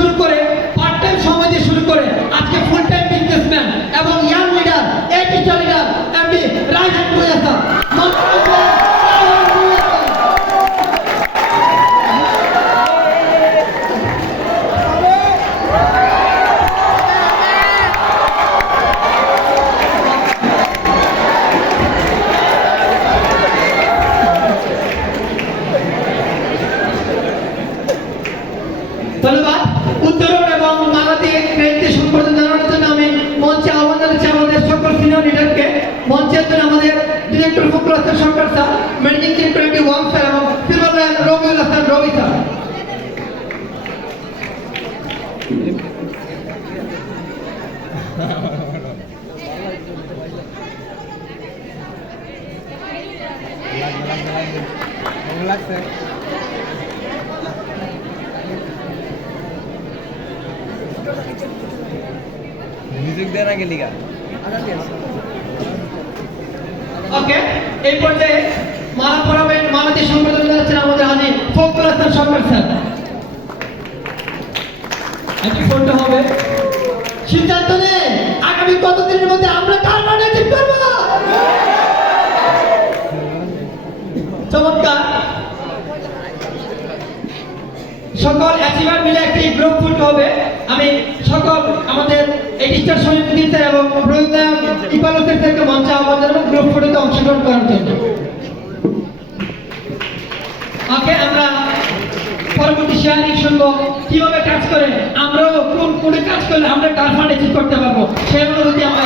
শুরু করে part time সময় দিয়ে শুরু করে। আজকে ফুল টাইম বিজনেসম্যান এবং ইয়াং লিডার এই লিডার এমডি ধন্যবাদ। উত্তরণ এবং মালাতে ক্রেডিট সম্পর্কে জানানোর জন্য আমি মঞ্চে আহ্বান জানাচ্ছি আমাদের সকল সিনিয়র লিডারকে মঞ্চের জন্য আমাদের director Fakhrul Sarkar sir managing director Wang sir এবং সিলভার রবিউল হাসান রবি স্যার। লাগছে। মিউজিক দেয় না গেলি গা ওকে, এই পর্যায়ে সম্বোধন আমাদের স্যার। হবে? সিদ্ধান্ত নে আগামী কতদিনের মধ্যে আমরা কার মানে ঠিক করব? চমৎকার। সকল অ্যাচিভার মিলে একটি গ্রুপ ফটো হবে। আমি সকল আমাদের এডিটার সমিতিতে এবং প্রয়োজনীয় ইপালকের থেকে মঞ্চে আহ্বান জানাব গ্রুপ ফটোতে অংশগ্রহণ করার জন্য। ওকে, আমরা পরবর্তী শেয়ারিং শুনব। কীভাবে কাজ করে? আমরাও কোন কোন কাজ করলে আমরা কার ফান্ডে করতে পারব? সেই অনুরোধে আমরা